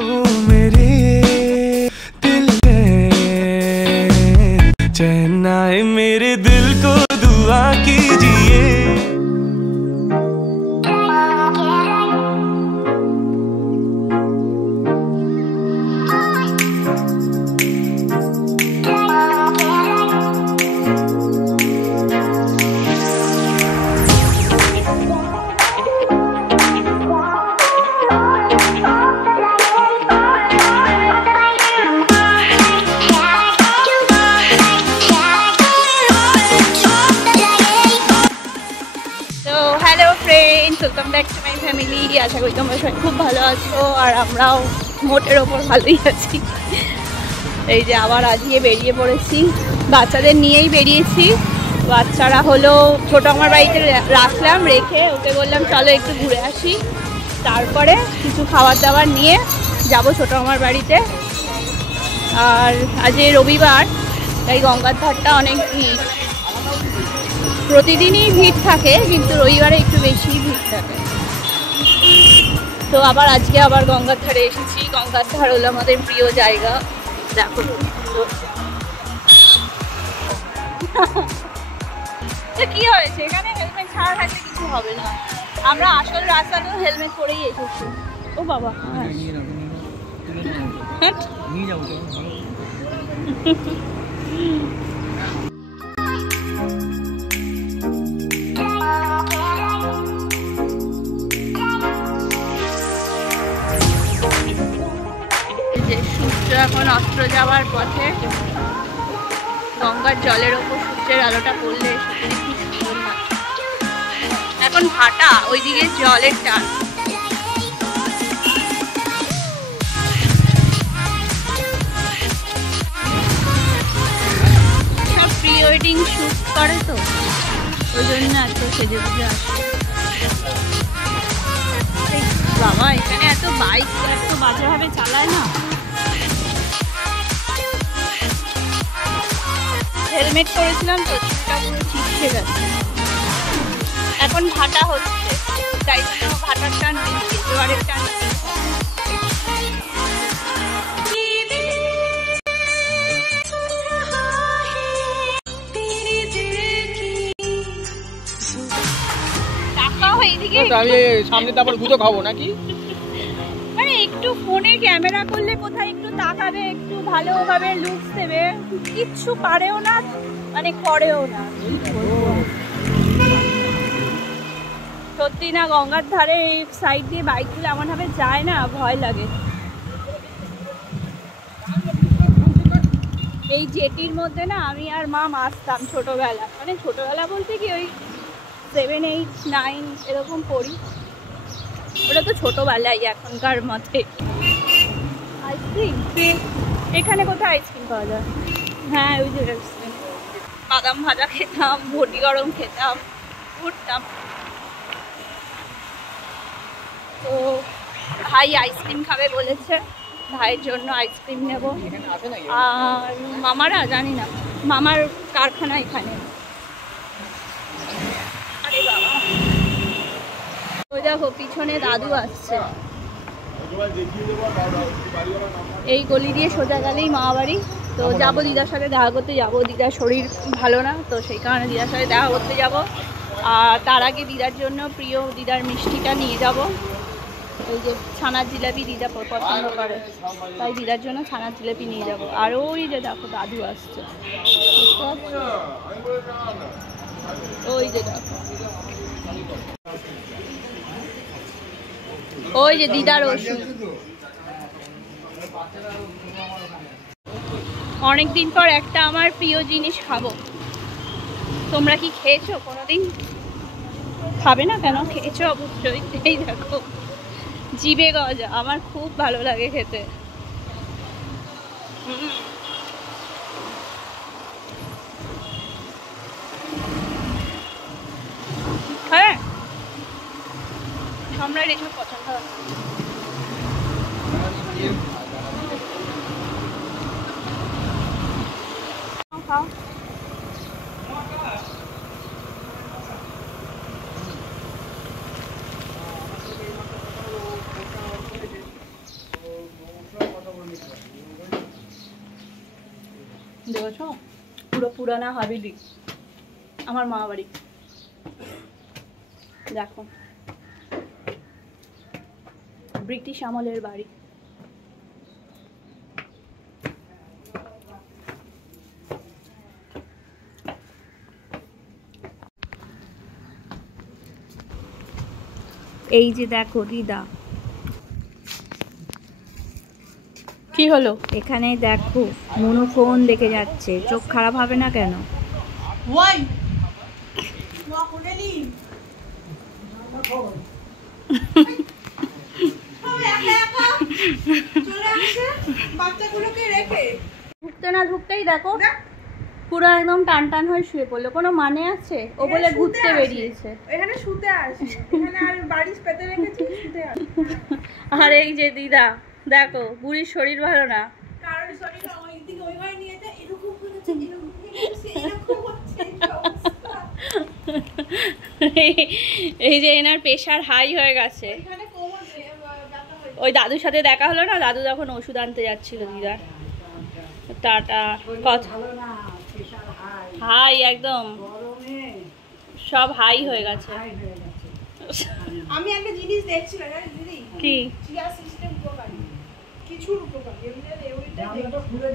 ओ मेरे दिल चैन आए मेरे दिल को दुआ कीजिए। Welcome back to my family. আশা করি তোমরা সবাই খুব ভালো আছো আর আমরাও মোটের ওপর ভালোই আছি। এই যে আবার আজকে বেরিয়ে পড়েছি, বাচ্চাদের নিয়েই বেরিয়েছি। বাচ্চারা হলো ছোটো আমার বাড়িতে রাখলাম, রেখে ওকে বললাম চলো একটু ঘুরে আসি, তারপরে কিছু খাবার দাবার নিয়ে যাব ছোটো আমার বাড়িতে। আর আজ রবিবার, তাই গঙ্গার ধারটা অনেক ভিড়। প্রতিদিনই ভিড় থাকে কিন্তু রবিবারে একটু বেশি ভিড় থাকে। তো আবার আজকে আবার গঙ্গার ধারে এসেছি। গঙ্গার ধার হলো আমাদের প্রিয় জায়গা। দেখো তো কি হয়েছে, এখানে হেলমেট ছাড়া থাকলে কিছু হবে না। আমরা আসল রাস্তাতেও হেলমেট পরেই এসেছি। ও বাবা সূর্য এখন অস্ত যাওয়ার পথে। গঙ্গার জলের ওপর সূর্যের আলোটা পড়লে কি সুন্দর লাগে। এখন ভাটা, ওইদিকে জলের টান। সব প্রি ওয়েডিং শুট করে তো, ওই জন্য এত সেজে বুঝে আসে। বাবা এখানে এত বাইক এত বাজেভাবে চালায় না। হেলমেট পরেছিলাম তো চুলটা পুরো ছিটকে গেছে। এখন ভাটা হচ্ছে, তাই জন্য ভাটার টান বেশি, জোয়ারের টান। সামনে তারপর গুঁতো খাবো নাকি? মানে একটু ফোনে ক্যামেরা করলে কোথায় একটু তাকাবে, একটু ভালোভাবে লুকস দেবে, কিচ্ছু পারেও না, মানে করেও না। সত্যি না, গঙ্গার ধারে এই সাইড দিয়ে বাইকগুলো এমনভাবে যায় না, ভয় লাগে। এই জেটির মধ্যে না আমি আর মা আসতাম ছোটবেলা, মানে ছোটবেলা বলতে কি ওই 7, 8, 9 এরকম পড়ি। ওটা তো ছোটবেলায়, এখনকার মতে। আইসক্রিম এখানে কোথায় আইসক্রিম পাওয়া যায়? হ্যাঁ ওই যে বাদাম ভাজা খেতাম, ভটি গরম খেতাম, ঘুরতাম। তো ভাই আইসক্রিম খাবে বলেছে, ভাইয়ের জন্য আইসক্রিম নেব। আর মামারা জানি না, মামার কারখানা এখানে। আরে বাবা ওই দেখো পিছনে দাদু আসছে। এই গলি দিয়ে সোজা গেলেই মামা বাড়ি। তো যাবো দিদার সাথে দেখা করতে যাবো। দিদার শরীর ভালো না, তো সেই কারণে দিদার সাথে দেখা করতে যাব। আর তার আগে দিদার জন্য প্রিয় দিদার মিষ্টিটা নিয়ে যাব। ওই যে ছানার জিলাপি দিদা পছন্দ করে, তাই দিদার জন্য ছানার জিলাপি নিয়ে যাব। আর ওই যে দেখো দাদু আসছে, ওই যে দেখো, ওই যে দিদার ওষুধ। অনেকদিন পর একটা আমার প্রিয় জিনিস খাবো। তোমরা কি খেয়েছো কোনোদিন? খাবে না কেন? খেয়েছো অবশ্যই। এই দেখো জিভে গজা, আমার খুব ভালো লাগে খেতে। হ্যাঁ সম্রাট এসব পছন্দ হয়। খাও। দেখেছো পুরো পুরানা হাভেলি, আমার মা বাড়ি। দেখো ব্রিটিশ আমলের বাড়ি। এই যে দেখো দিদা, কি হলো এখানে দেখো মনু ফোন দেখে যাচ্ছে, চোখ খারাপ হবে না কেন? ঢুকতে না ঢুকতেই দেখো পুরো একদম টান টান হয়ে শুয়ে পড়লো। কোনো মানে আছে? ও বলে ঘুরতে বেরিয়েছে। এখানে শুতে আসে, এখানে আর বাড়ি পেতে রেখেছি, শুতে আসে। আর এই যে দিদা দেখো, বুড়ির শরীর ভালো না, কারণ শরীর ওই দিকে ওই ভাই নিয়ে যায়, এরকম হচ্ছে, এরকম হচ্ছে। এই যে এনার প্রেশার হাই হয়ে গেছে। এখানে কোমর ব্যথা হয়েছে। ওই দাদুর সাথে দেখা হলো না, দাদু যখন ওষুধ আনতে যাচ্ছিল দিদার। টাটা। কথা হাই একদম সব হাই হয়ে গেছে। আমি একটা জিনিস দেখছিলাম জানেন দিদি, কি? চিয়া সিস্টেম উপকারী, কিছুর উপকারী, ওইটা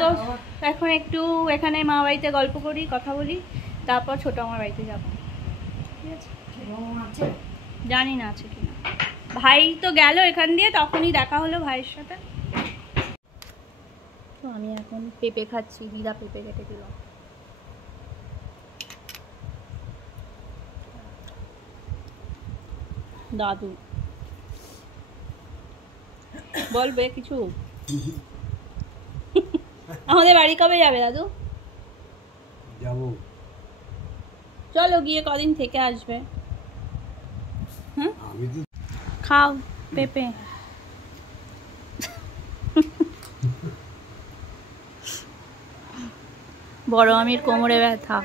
তো এখন একটু এখানে মা বাড়িতে গল্প করি, কথা বলি, তারপর ছোট আমার বাড়িতে যাব। ঠিক আছে? জানি না আছে কিনা। ভাই তো গেল এখান দিয়ে, তখনই দেখা হলো ভাইয়ের সাথে। তো আমি এখন পেঁপে খাচ্ছি, দিদা পেঁপে কেটে দিল। দাদু বলবে কিছু? আমাদের বাড়ি কবে যাবে দাদু? যাবো। চলো গিয়ে কদিন থেকে আসবে। হ্যাঁ আমি তো খাও পেঁপে। বড় আমির কোমরে ব্যথা।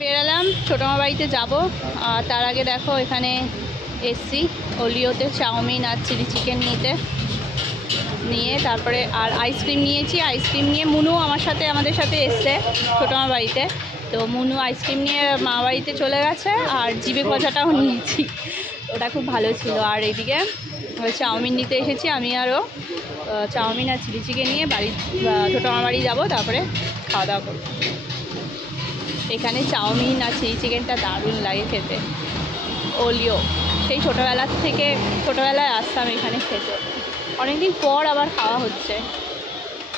বেরালাম ছোট আমার বাড়িতে যাবো। তার আগে দেখো এখানে এসছি ওলিওতে চাউমিন আর চিলি চিকেন নিয়ে তারপরে আর আইসক্রিম নিয়েছি। আইসক্রিম নিয়ে মুনু আমাদের সাথে এসছে ছোট আমার বাড়িতে। তো মুনু আইসক্রিম নিয়ে মা বাড়িতে চলে গেছে, আর জিবে গজাটাও নিয়েছি, ওটা খুব ভালো ছিল। আর এইদিকে চাউমিন নিতে এসেছি আমি, আরও চাউমিন আর চিলি চিকেন নিয়ে ছোটো আমার বাড়ি যাবো, তারপরে খাওয়া দাওয়া করবো। এখানে চাউমিন আর চিলি চিকেনটা দারুণ লাগে খেতে। ওলিও সেই ছোটোবেলায় আসতাম এখানে খেতে, অনেকদিন পর আবার খাওয়া হচ্ছে।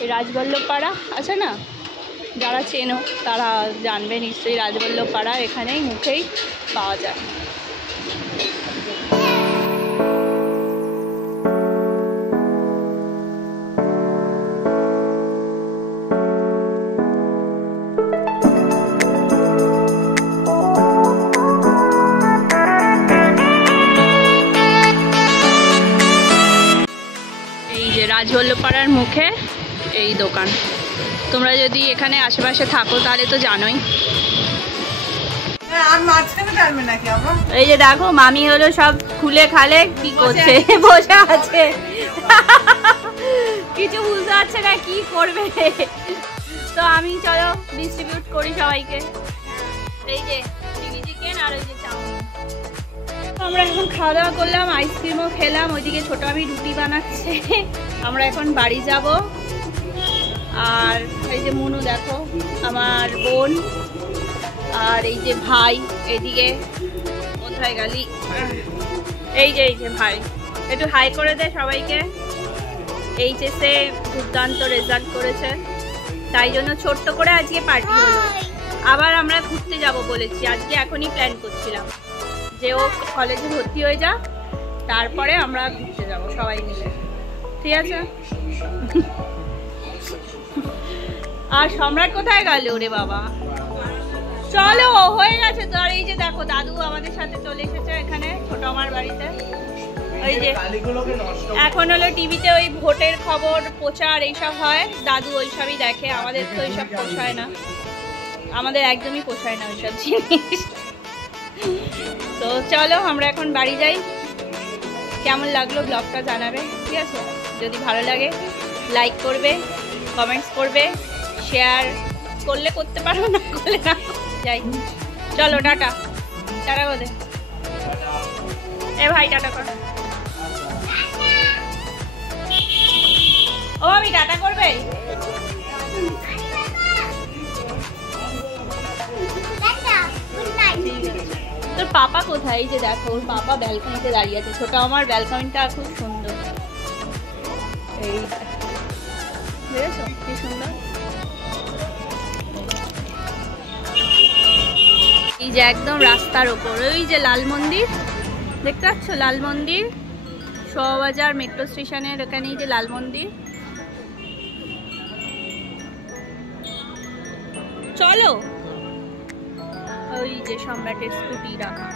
এই রাজবল্লভ পাড়া আছে না, যারা চেনো তারা জানবে নিশ্চয়ই, রাজবল্লভ পাড়া এখানেই মুখেই পাওয়া যায়। রাজবল্লভ পাড়ার মুখে এই দোকান। তোমরা যদি এখানে আশেপাশে থাকো তাহলে তো জানোই। এই যে দেখো মামি হলো সব খুলে খালে কি করছে, বসে আছে, কিছু বুঝতে পারছে না কি করবে। তো আমি চলো ডিস্ট্রিবিউট করি সবাইকে। এই যে চিলি চিকেন আর ওই যে চাউমিন। আমরা এখন খাওয়া দাওয়া করলাম, আইসক্রিমও খেলাম, ওইদিকে ছোট আমি রুটি বানাচ্ছে। আমরা এখন বাড়ি যাব। আর এই যে মুনু দেখো আমার বোন, আর এই যে ভাই এদিকে। কোথায় গেলি? এই যে ভাই, একটু হাই করে দে সবাইকে। এইচএসে দুর্দান্ত রেজাল্ট করেছে, তাই জন্য ছোট্ট করে আজকে পার্টি হলো। আবার আমরা ঘুরতে যাব বলেছি আজকে, এখনই প্ল্যান করছিলাম যে ও কলেজে ভর্তি হয়ে যা, তারপরে আমরা ঘুরতে যাব সবাই মিলে, ঠিক আছে? আর সম্রাট কোথায় গেল ওরে বাবা? চলো হয়ে গেছে তো। আর এই যে দেখো দাদু আমাদের সাথে চলে এসেছে এখানে ছোট আমার বাড়িতে। ওই যে এখন হলো টিভিতে ওই ভোটের খবর প্রচার এইসব হয়, দাদু ওইসবই দেখে। আমাদের তো ওইসব পোষায় না, আমাদের একদমই পোষায় না ওইসব জিনিস। তো চলো আমরা এখন বাড়ি যাই। কেমন লাগলো ব্লগটা জানাবে, ঠিক আছে? যদি ভালো লাগে লাইক করবে, কমেন্টস করবে, শেয়ার করলে করতে পারো, না করলে না। যাই, চলো টাটা। টাটা করে এ ভাই, টাটা কর। ও আমি টাটা করবে। তোর পাপা কোথায়? এই যে দেখো, ওর পাপা ব্যালকনিতে দাঁড়িয়ে আছে। ছোট আমার ব্যালকনিটা খুব সুন্দর, এই দেখেছো কি সুন্দর। এই যে একদম রাস্তার ওপর ওই যে লাল মন্দির দেখতে পাচ্ছ, লাল মন্দির, শোভাবাজার মেট্রো স্টেশনের ওখানে এই যে লাল মন্দির। চলো, ওই যে সম্রাটের স্কুটি রাখা।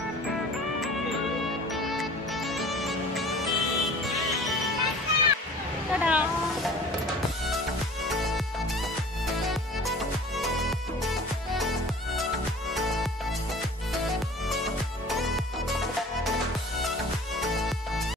টাটা।